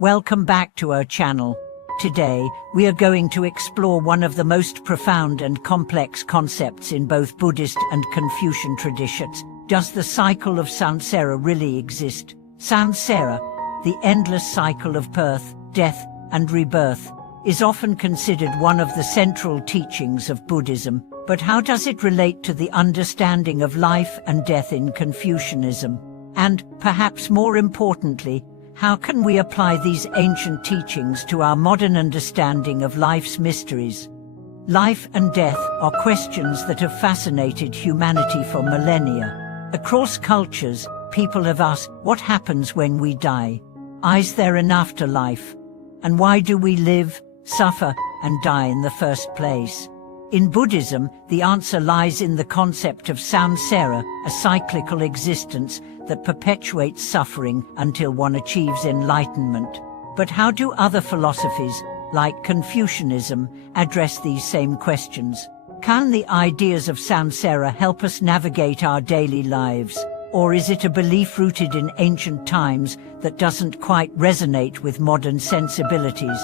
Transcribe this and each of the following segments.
Welcome back to our channel. Today, we are going to explore one of the most profound and complex concepts in both Buddhist and Confucian traditions. Does the cycle of Samsara really exist? Samsara, the endless cycle of birth, death, and rebirth, is often considered one of the central teachings of Buddhism. But how does it relate to the understanding of life and death in Confucianism? And, perhaps more importantly, how can we apply these ancient teachings to our modern understanding of life's mysteries? Life and death are questions that have fascinated humanity for millennia. Across cultures, people have asked, what happens when we die? Is there an afterlife? And why do we live, suffer, and die in the first place? In Buddhism, the answer lies in the concept of samsara, a cyclical existence that perpetuates suffering until one achieves enlightenment. But how do other philosophies, like Confucianism, address these same questions? Can the ideas of samsara help us navigate our daily lives? Or is it a belief rooted in ancient times that doesn't quite resonate with modern sensibilities?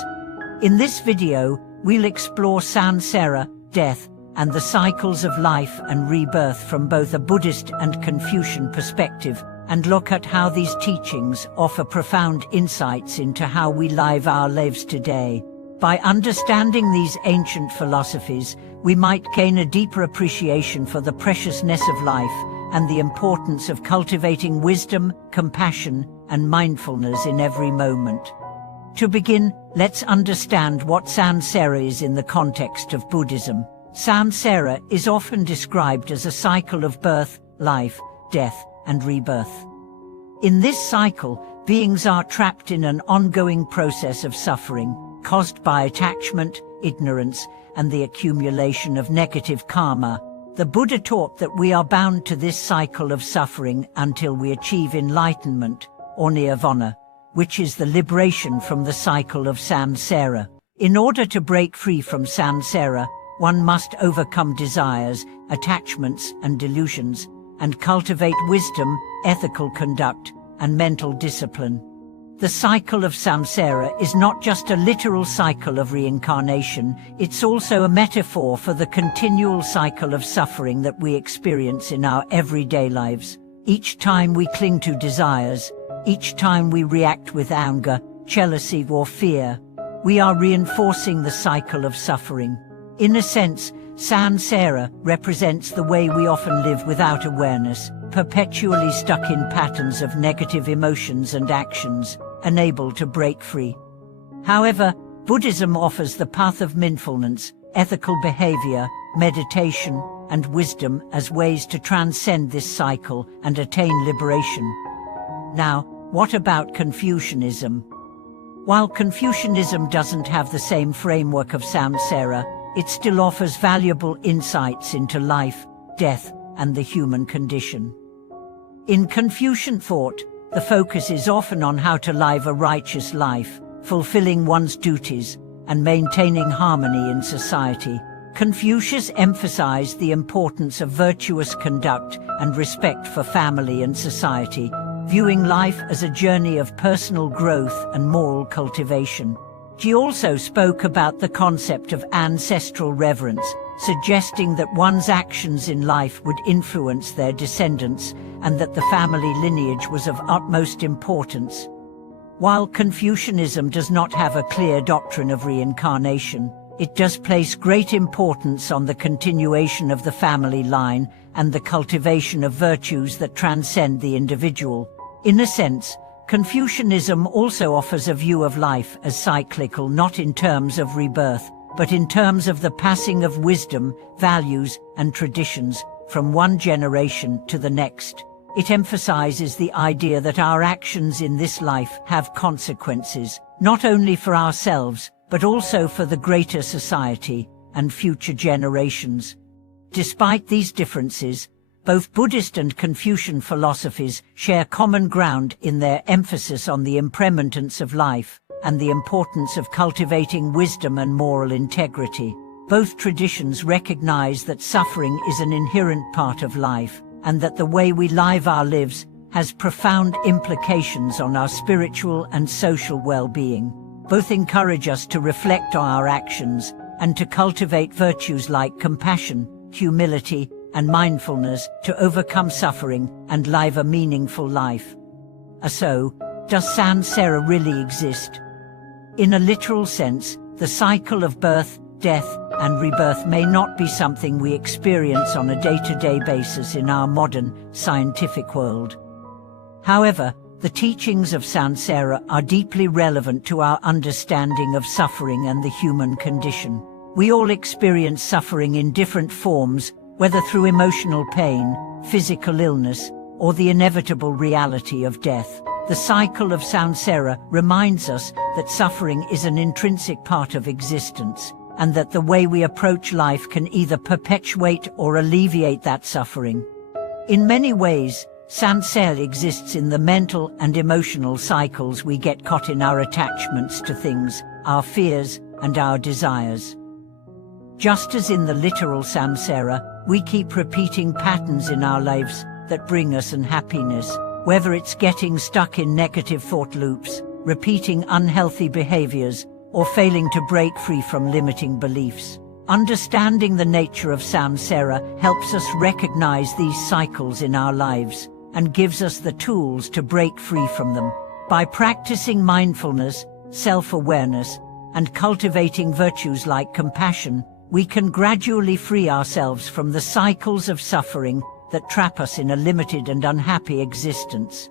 In this video, we'll explore samsara, death, and the cycles of life and rebirth from both a Buddhist and Confucian perspective, and look at how these teachings offer profound insights into how we live our lives today. By understanding these ancient philosophies, we might gain a deeper appreciation for the preciousness of life and the importance of cultivating wisdom, compassion, and mindfulness in every moment. To begin, let's understand what samsara is in the context of Buddhism. Samsara is often described as a cycle of birth, life, death, and rebirth. In this cycle, beings are trapped in an ongoing process of suffering, caused by attachment, ignorance, and the accumulation of negative karma. The Buddha taught that we are bound to this cycle of suffering until we achieve enlightenment, or nirvana, which is the liberation from the cycle of samsara. In order to break free from samsara, one must overcome desires, attachments, and delusions, and cultivate wisdom, ethical conduct, and mental discipline. The cycle of samsara is not just a literal cycle of reincarnation, it's also a metaphor for the continual cycle of suffering that we experience in our everyday lives. Each time we cling to desires, each time we react with anger, jealousy, or fear, we are reinforcing the cycle of suffering. In a sense, samsara represents the way we often live without awareness, perpetually stuck in patterns of negative emotions and actions, unable to break free. However, Buddhism offers the path of mindfulness, ethical behavior, meditation, and wisdom as ways to transcend this cycle and attain liberation. Now, what about Confucianism? While Confucianism doesn't have the same framework of samsara, it still offers valuable insights into life, death, and the human condition. In Confucian thought, the focus is often on how to live a righteous life, fulfilling one's duties, and maintaining harmony in society. Confucius emphasized the importance of virtuous conduct and respect for family and society, viewing life as a journey of personal growth and moral cultivation. He also spoke about the concept of ancestral reverence, suggesting that one's actions in life would influence their descendants and that the family lineage was of utmost importance. While Confucianism does not have a clear doctrine of reincarnation, it does place great importance on the continuation of the family line and the cultivation of virtues that transcend the individual. In a sense, Confucianism also offers a view of life as cyclical, not in terms of rebirth, but in terms of the passing of wisdom, values, and traditions from one generation to the next. It emphasizes the idea that our actions in this life have consequences, not only for ourselves, but also for the greater society and future generations. Despite these differences, both Buddhist and Confucian philosophies share common ground in their emphasis on the impermanence of life and the importance of cultivating wisdom and moral integrity. Both traditions recognize that suffering is an inherent part of life, and that the way we live our lives has profound implications on our spiritual and social well-being. Both encourage us to reflect on our actions and to cultivate virtues like compassion, humility, and mindfulness to overcome suffering and live a meaningful life. So, does Samsara really exist? In a literal sense, the cycle of birth, death, and rebirth may not be something we experience on a day-to-day basis in our modern, scientific world. However, the teachings of Samsara are deeply relevant to our understanding of suffering and the human condition. We all experience suffering in different forms, whether through emotional pain, physical illness, or the inevitable reality of death. The cycle of Samsara reminds us that suffering is an intrinsic part of existence, and that the way we approach life can either perpetuate or alleviate that suffering. In many ways, Samsara exists in the mental and emotional cycles we get caught in, our attachments to things, our fears, and our desires. Just as in the literal Samsara, we keep repeating patterns in our lives that bring us unhappiness, whether it's getting stuck in negative thought loops, repeating unhealthy behaviors, or failing to break free from limiting beliefs. Understanding the nature of Samsara helps us recognize these cycles in our lives and gives us the tools to break free from them. By practicing mindfulness, self-awareness, and cultivating virtues like compassion, we can gradually free ourselves from the cycles of suffering that trap us in a limited and unhappy existence.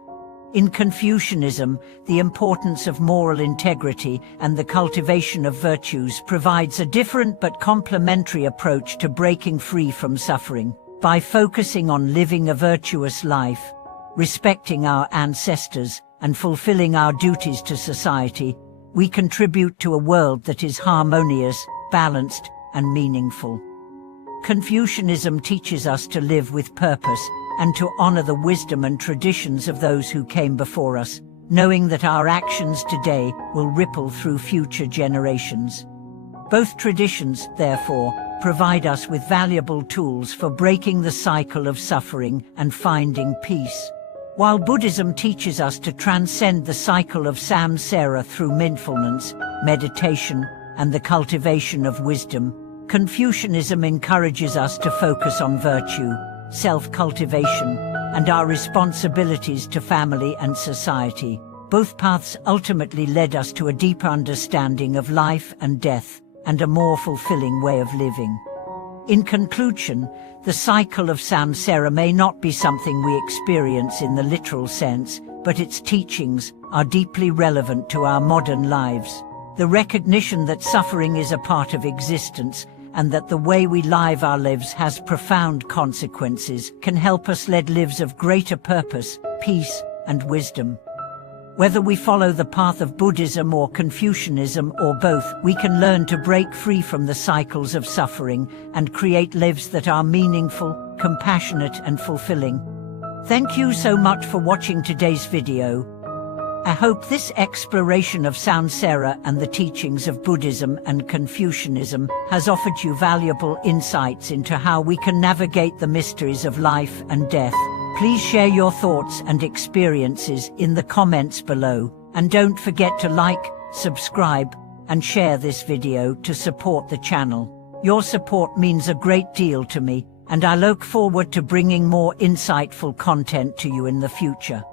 In Confucianism, the importance of moral integrity and the cultivation of virtues provides a different but complementary approach to breaking free from suffering. By focusing on living a virtuous life, respecting our ancestors, and fulfilling our duties to society, we contribute to a world that is harmonious, balanced, and meaningful. Confucianism teaches us to live with purpose and to honor the wisdom and traditions of those who came before us, knowing that our actions today will ripple through future generations. Both traditions, therefore, provide us with valuable tools for breaking the cycle of suffering and finding peace. While Buddhism teaches us to transcend the cycle of samsara through mindfulness, meditation, and the cultivation of wisdom, Confucianism encourages us to focus on virtue, self-cultivation, and our responsibilities to family and society. Both paths ultimately led us to a deeper understanding of life and death, and a more fulfilling way of living. In conclusion, the cycle of samsara may not be something we experience in the literal sense, but its teachings are deeply relevant to our modern lives. The recognition that suffering is a part of existence and that the way we live our lives has profound consequences can help us lead lives of greater purpose, peace, and wisdom. Whether we follow the path of Buddhism or Confucianism or both, we can learn to break free from the cycles of suffering and create lives that are meaningful, compassionate, and fulfilling. Thank you so much for watching today's video. I hope this exploration of samsara and the teachings of Buddhism and Confucianism has offered you valuable insights into how we can navigate the mysteries of life and death. Please share your thoughts and experiences in the comments below, and don't forget to like, subscribe, and share this video to support the channel. Your support means a great deal to me, and I look forward to bringing more insightful content to you in the future.